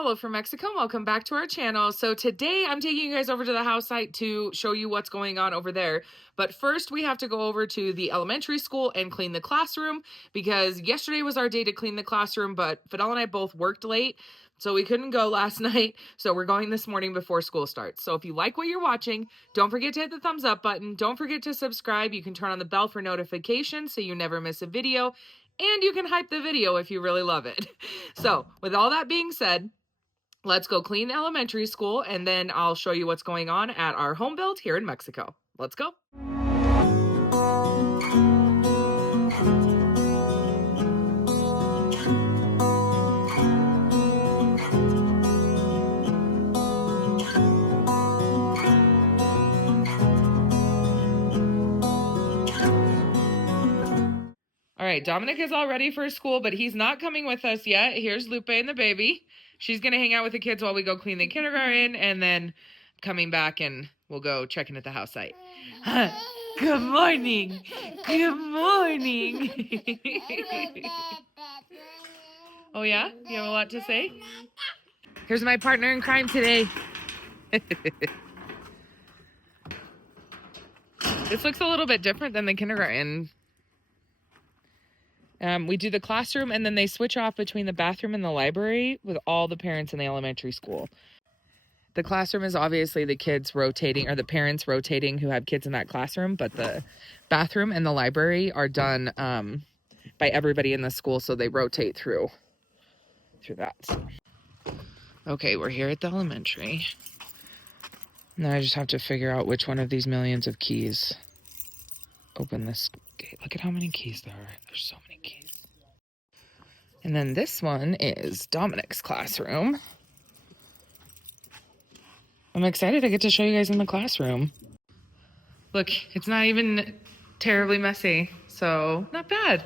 Hello from Mexico. Welcome back to our channel. So today I'm taking you guys over to the house site to show you what's going on over there. But first we have to go over to the elementary school and clean the classroom because yesterday was our day to clean the classroom, but Fidel and I both worked late, so we couldn't go last night. So we're going this morning before school starts. So if you like what you're watching, don't forget to hit the thumbs up button. Don't forget to subscribe. You can turn on the bell for notifications so you never miss a video. And you can hype the video if you really love it. So with all that being said, let's go clean the elementary school, and then I'll show you what's going on at our home build here in Mexico. Let's go. All right, Dominic is all ready for school, but he's not coming with us yet. Here's Lupe and the baby. She's going to hang out with the kids while we go clean the kindergarten, and then coming back and we'll go check in at the house site. Good morning. Good morning. Oh, yeah? You have a lot to say? Here's my partner in crime today. This looks a little bit different than the kindergarten. We do the classroom, and then they switch off between the bathroom and the library with all the parents in the elementary school. The classroom is obviously the kids rotating, or the parents rotating who have kids in that classroom, but the bathroom and the library are done by everybody in the school, so they rotate through that. Okay, we're here at the elementary. Now I just have to figure out which one of these millions of keys open this gate. Look at how many keys there are. There's so many keys. And then this one is Dominic's classroom. I'm excited I get to show you guys in the classroom. Look, it's not even terribly messy, so not bad.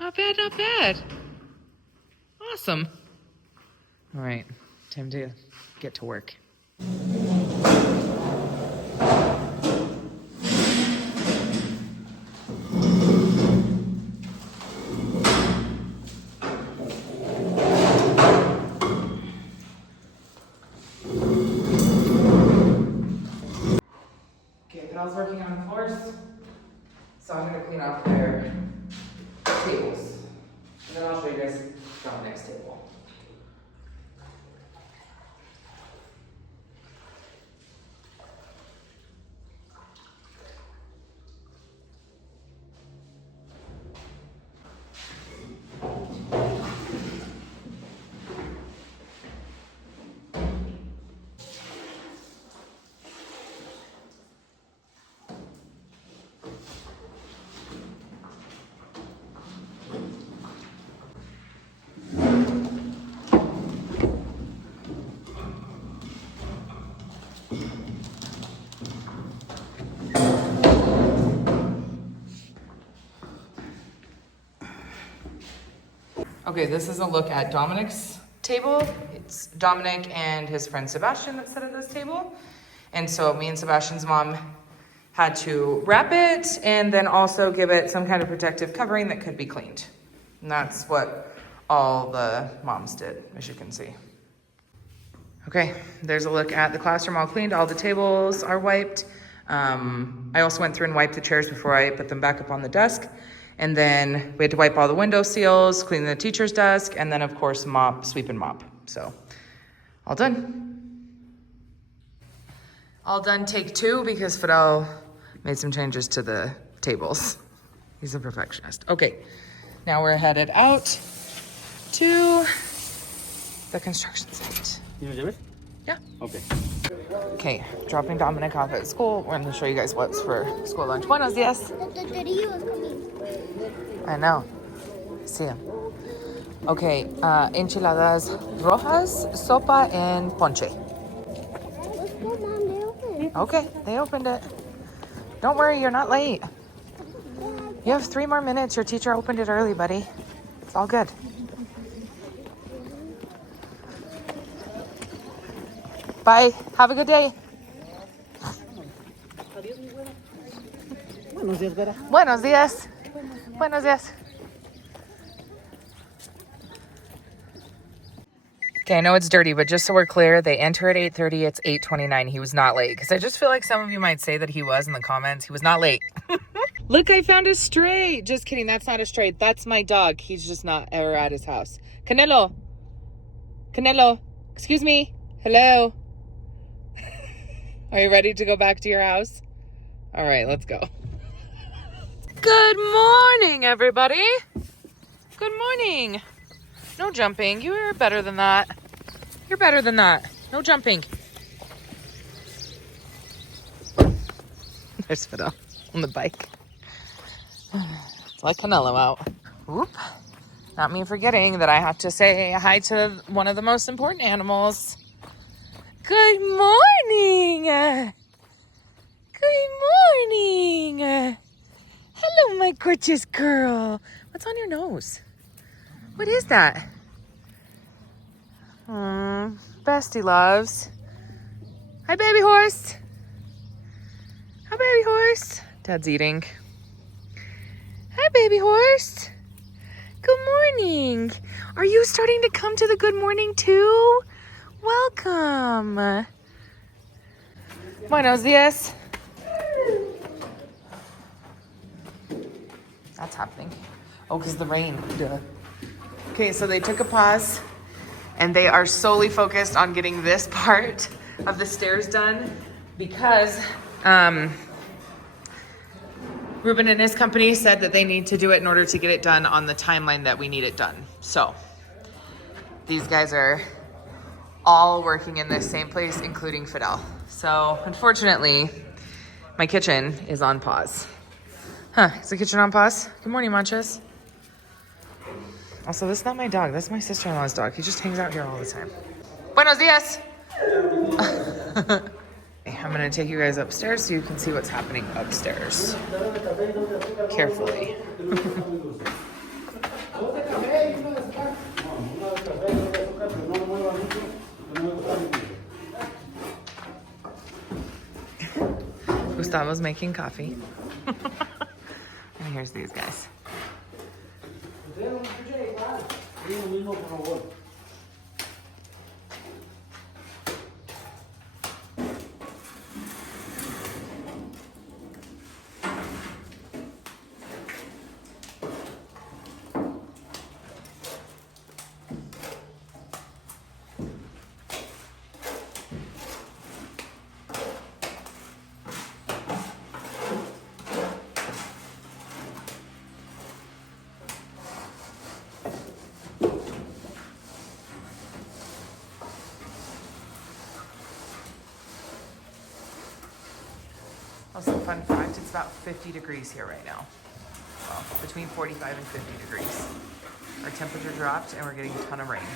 Not bad, not bad. Awesome. All right, time to get to work. I was working on floors, so I'm going to clean off their tables. And then I'll show you guys Dominic's table. Okay, this is a look at Dominic's table. It's Dominic and his friend Sebastian that sit at this table. And so me and Sebastian's mom had to wrap it and then also give it some kind of protective covering that could be cleaned. And that's what all the moms did, as you can see. Okay, there's a look at the classroom all cleaned. All the tables are wiped. I also went through and wiped the chairs before I put them back up on the desk. And then we had to wipe all the window seals, clean the teacher's desk, and then of course mop, sweep and mop. So all done. All done, take two, because Fidel made some changes to the tables. He's a perfectionist. Okay, now we're headed out to the construction site. Yeah. Okay. Okay, dropping Dominic off at school. We're going to show you guys what's for school lunch. Buenos dias. I know. See him. Okay, enchiladas rojas, sopa, and ponche. Okay, they opened it. Don't worry, you're not late. You have 3 more minutes. Your teacher opened it early, buddy. It's all good. Bye. Have a good day. Buenos días, Vera. Buenos días. Buenos días. Okay, I know it's dirty, but just so we're clear, they enter at 8:30. It's 8:29. He was not late. Because I just feel like some of you might say that he was in the comments. He was not late. Look, I found a stray. Just kidding. That's not a stray. That's my dog. He's just not ever at his house. Canelo. Canelo. Excuse me. Hello. Are you ready to go back to your house? All right, let's go. Good morning, everybody. Good morning. No jumping. You're better than that. You're better than that. No jumping. There's Fidel on the bike. It's like Canelo out. Whoop. Not me forgetting that I have to say hi to one of the most important animals. Good morning. Good morning. Hello, my gorgeous girl. What's on your nose? What is that? Bestie loves. Hi, baby horse. Hi, baby horse. Dad's eating. Hi, baby horse. Good morning. Are you starting to come to the good morning too? Welcome. Buenos dias. That's happening. Oh, because the rain. Duh. Okay, so they took a pause and they are solely focused on getting this part of the stairs done because Ruben and his company said that they need to do it in order to get it done on the timeline that we need it done. So these guys are all working in this same place, including Fidel. So unfortunately, my kitchen is on pause. Huh, is the kitchen on pause? Good morning, Manchas. Also, this is not my dog. That's my sister-in-law's dog. He just hangs out here all the time. Buenos dias. I'm gonna take you guys upstairs so you can see what's happening upstairs. Carefully. Gustavo's making coffee. And here's these guys. Also, fun fact, it's about 50 degrees here right now. Well, between 45 and 50 degrees. Our temperature dropped and we're getting a ton of rain.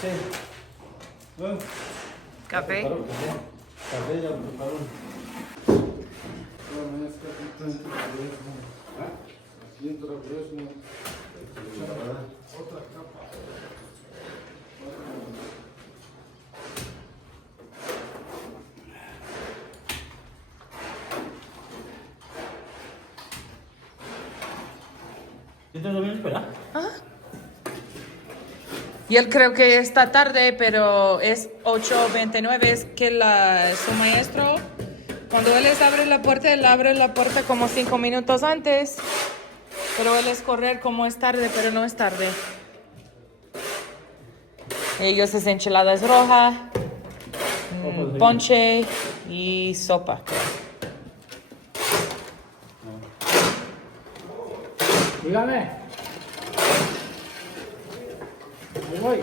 Sí. Bueno. Café. Café ya lo prepararon. ¿Sí te doy espera? Ajá. Y él creo que está tarde, pero es 8:29, es que su maestro, cuando él les abre la puerta, él abre la puerta como 5 minutos antes, pero él es correr como es tarde, pero no es tarde. Ellos es enchiladas rojas, ponche y sopa. Dígame. Ahí voy.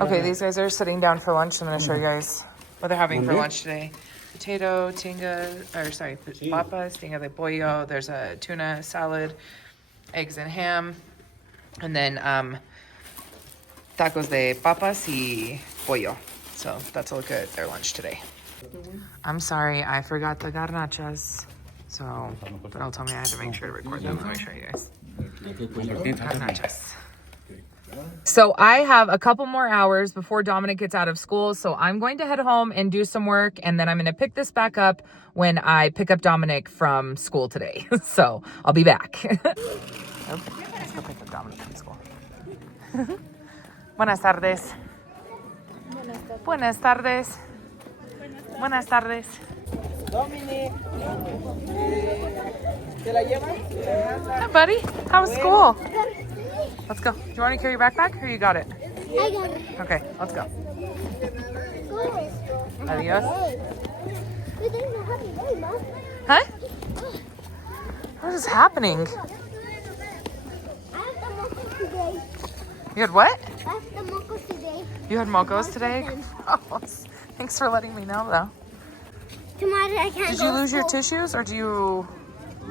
Okay, these guys are sitting down for lunch. I'm going to show you guys what they're having for lunch today. Potato, papas, tinga de pollo. There's a tuna salad, eggs and ham, and then tacos de papas y pollo. So that's a look at their lunch today. I'm sorry, I forgot the garnachas. So Fidel told me I had to make sure to record them. Let me show you guys. Garnachas. So I have a couple more hours before Dominic gets out of school. So I'm going to head home and do some work. And then I'm going to pick this back up when I pick up Dominic from school today. So I'll be back. Okay, let's go pick up Dominic from school. Buenas tardes. Buenas tardes. Buenas tardes. Dominic, ¿te la llevas? Hi, buddy. How was school? Let's go. Do you want to carry your backpack or you got it? I got it. Okay, let's go. Adios. Huh? What is happening? I have the mocos today. You had what? I have the mocos today. You had mocos today? Oh, thanks for letting me know, though. Tomorrow I can't Did go you to lose your school. tissues or do you...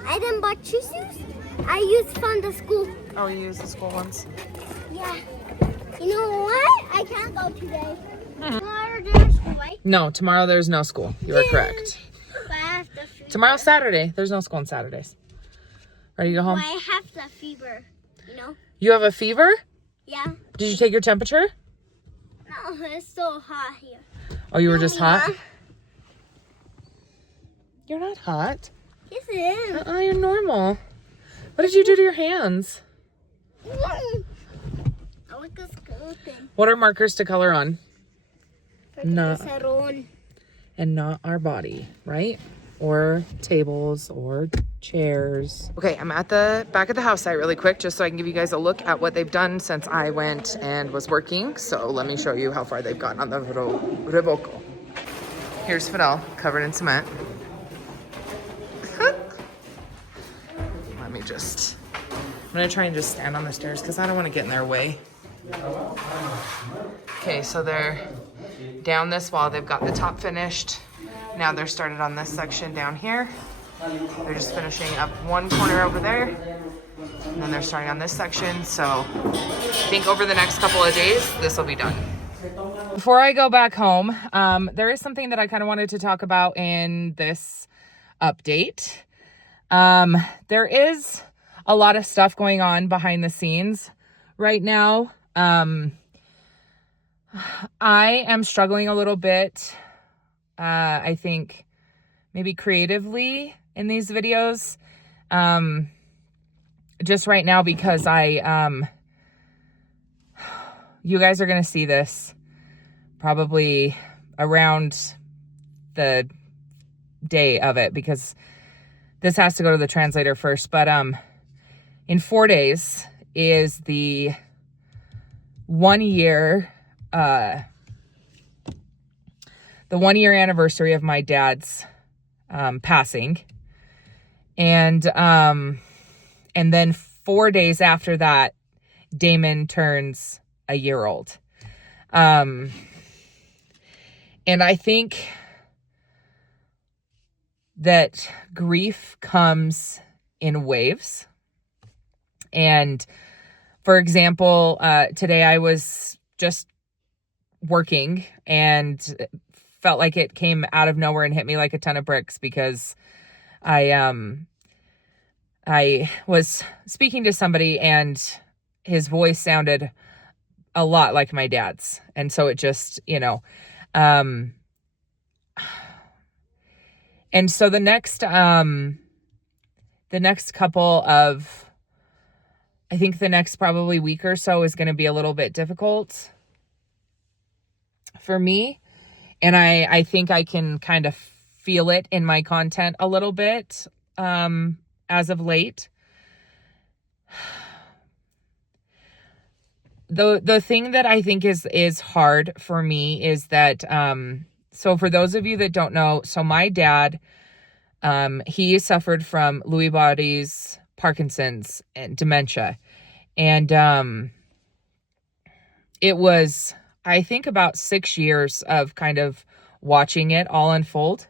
I didn't buy tissues. I used from the school. Oh, you used the school ones? Yeah. You know what? I can't go today. Tomorrow there's school, right? No, tomorrow there's no school. You are correct. But I have the fever. Tomorrow's Saturday. There's no school on Saturdays. Ready to go home? But I have the fever. You know? You have a fever? Yeah. Did you take your temperature? No, it's so hot here. Oh, you were just hot? Mom. You're not hot. Yes, it is. You're normal. What did you do to your hands? I like a skeleton. What are markers to color on? No. Cerró. And not our body, right? Or tables or chairs. Okay, I'm at the back of the house site really quick just so I can give you guys a look at what they've done since I went and was working. So let me show you how far they've gotten on the revoco. Here's Fidel covered in cement. Let me just, I'm gonna try and just stand on the stairs because I don't want to get in their way. Okay, so they're down this wall. They've got the top finished. Now they're started on this section down here. They're just finishing up one corner over there. And then they're starting on this section. So I think over the next couple of days, this will be done. Before I go back home, there is something that I kind of wanted to talk about in this update. There is a lot of stuff going on behind the scenes right now. I am struggling a little bit, I think maybe creatively in these videos, just right now because you guys are going to see this probably around the day of it because this has to go to the translator first. But, in 4 days is the 1 year, the 1 year anniversary of my dad's passing. And then 4 days after that, Damon turns a year old. And I think that grief comes in waves. And for example, today I was just working and felt like it came out of nowhere and hit me like a ton of bricks because I was speaking to somebody and his voice sounded a lot like my dad's. And so it just, and so the next couple of, I think the next probably week or so is going to be a little bit difficult for me. And I think I can kind of feel it in my content a little bit as of late. The thing that I think is hard for me is that, so for those of you that don't know, so my dad, he suffered from Lewy bodies, Parkinson's, and dementia. And it was, I think, about 6 years of kind of watching it all unfold.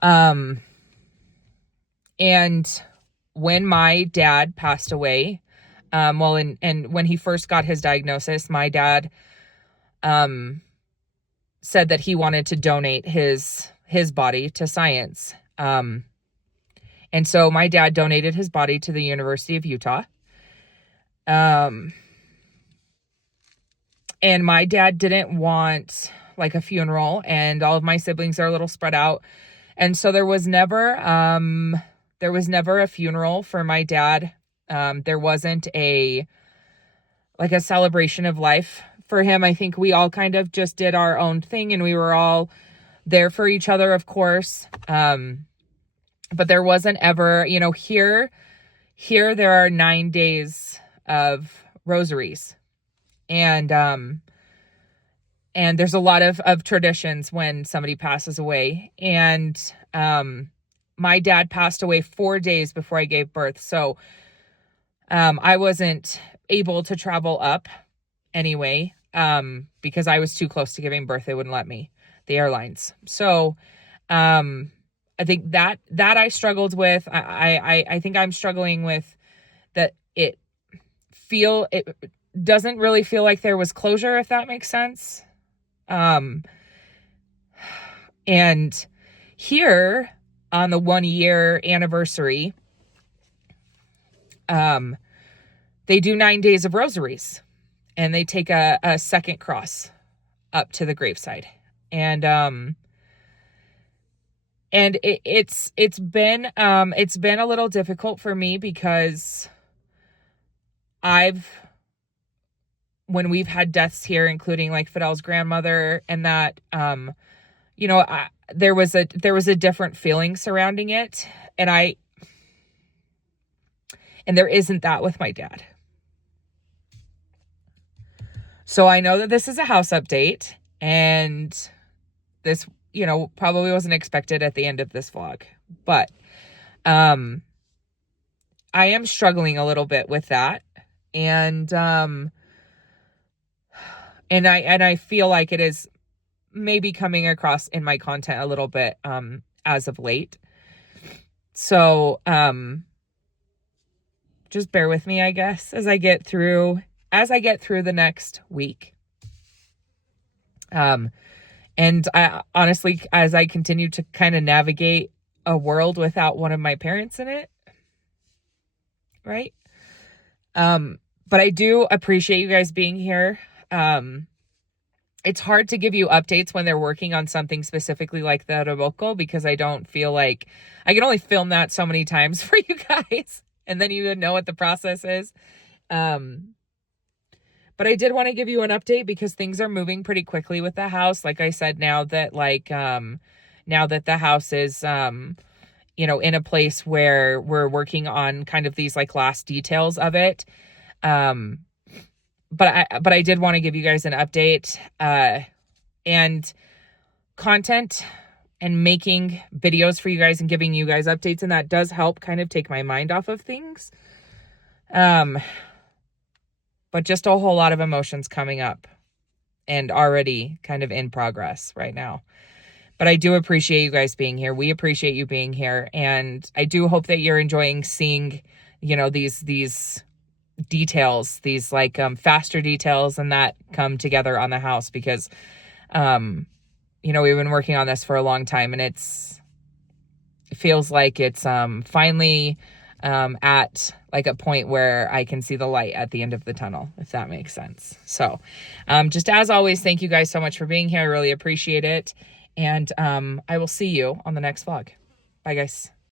And when my dad passed away, and when he first got his diagnosis, my dad said that he wanted to donate his body to science. And so my dad donated his body to the University of Utah. And my dad didn't want like a funeral, and all of my siblings are a little spread out. And so there was never a funeral for my dad. There wasn't a celebration of life for him. I think we all kind of just did our own thing, and we were all there for each other, of course. But there wasn't ever, here there are 9 days of rosaries. And there's a lot of traditions when somebody passes away. And my dad passed away 4 days before I gave birth. So I wasn't able to travel up anyway, because I was too close to giving birth. They wouldn't let me, the airlines. So I think that I struggled with. I think I'm struggling with that. It doesn't really feel like there was closure, if that makes sense. And here on the 1 year anniversary, they do 9 days of rosaries, and they take a second cross up to the graveside. And And it's been a little difficult for me because when we've had deaths here, including like Fidel's grandmother and that, you know, there was a different feeling surrounding it. And there isn't that with my dad. So I know that this is a house update, and this, you know, probably wasn't expected at the end of this vlog, but, I am struggling a little bit with that. And I feel like it is maybe coming across in my content a little bit, as of late. So, just bear with me, I guess, as I get through the next week. And I honestly, as I continue to kind of navigate a world without one of my parents in it, right? But I do appreciate you guys being here. It's hard to give you updates when they're working on something specifically like the debajo, because I don't feel like I can only film that so many times for you guys, and then you know what the process is. But I did want to give you an update because things are moving pretty quickly with the house. Like I said, now that the house is, you know, in a place where we're working on kind of these like last details of it. But I did want to give you guys an update, and content and making videos for you guys and giving you guys updates. And that does help kind of take my mind off of things. But just a whole lot of emotions coming up and already kind of in progress right now. But I do appreciate you guys being here. We appreciate you being here. And I do hope that you're enjoying seeing, you know, these details, these like faster details and that come together on the house, because, you know, we've been working on this for a long time, and it feels like it's finally at like a point where I can see the light at the end of the tunnel, if that makes sense. So just as always, thank you guys so much for being here. I really appreciate it. And I will see you on the next vlog. Bye, guys.